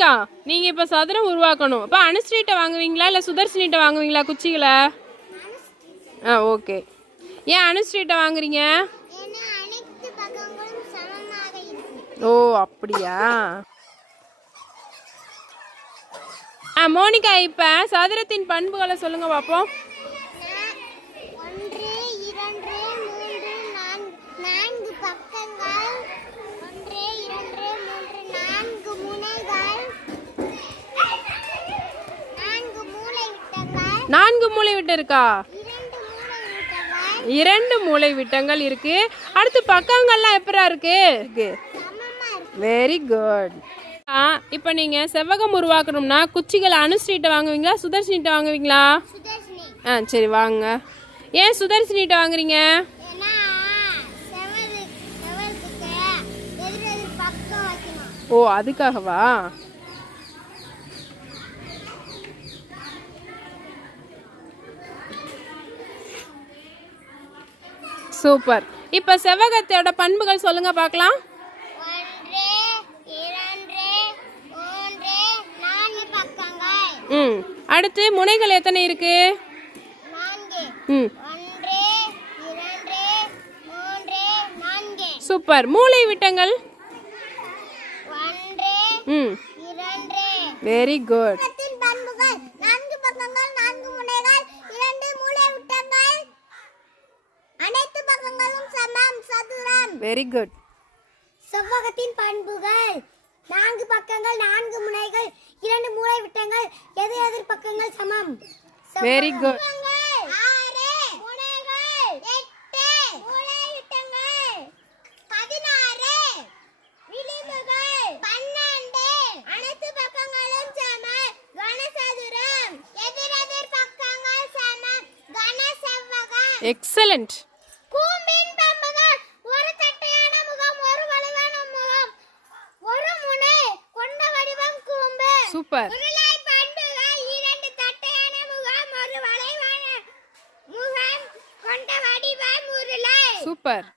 அனிஷ்கா, நீங்க இப்ப சதுரம் உருவாக்கணும். அப்ப அனுஸ்ரீட்ட வாங்குவீங்களா இல்ல சுதர்ஷினிட்ட வாங்குவீங்களா குச்சிகளை? ஓகே. ஏன் அனுஸ்ரீட்ட வாங்குறீங்க? ஓ அப்படியா? மோனிகா, இப்ப சதுரத்தின் பண்புகளை சொல்லுங்க பாப்போம். நான்கு மூலை விட்டம் இருக்கா? 2 மூலை விட்டங்கள் இருக்கு. அடுத்து பக்கங்கள்லாம் எப்பரா இருக்கு? Very good. இப்போ நீங்க செவ்வகம் உருவாக்கணும்னா குச்சிகளை அனுஸ்ரீட்ட வாங்குவீங்களா சுதர்ஷினிட்ட வாங்குவீங்களா? சரி வாங்க. ஏன் சுதர்ஷினிட்ட வாங்குறீங்க? ஓ அதுக்காகவா? சூப்பர். இப்போ செவ்வகத்தோட பண்புகள் சொல்லுங்க பார்க்கலாம். அடுத்து முனைகள் எத்தனை இருக்கு? சூப்பர். மூலை விட்டங்கள்? Very good. Very good. செவ்வகத்தின் பண்புகள் 4 பக்கங்கள் 4 முனைகள் 2 மூலை விட்டங்கள் எதிர் பக்கங்கள் சமம். Very good. 6 முனைகள் 8 மூலை விட்டங்கள் 16 விளிம்புகள் 12 அனைத்து பக்கங்களும் சமம் கனசதுரம் எதிர் பக்கங்கள் சமம் கனசெவ்வகம். எக்ஸலென்ட். கூம்பின் பண்புகள் ஒரு தட்டையான முகம் ஒரு வளைவான முகம் ஒரு முனை கொண்ட வடிவம் கூம்பு. சூப்பர். உருளை பண்புகள் 2 தட்டையான முகம் ஒரு வளைவான முகம் கொண்ட வடிவம் உருளை. சூப்பர்.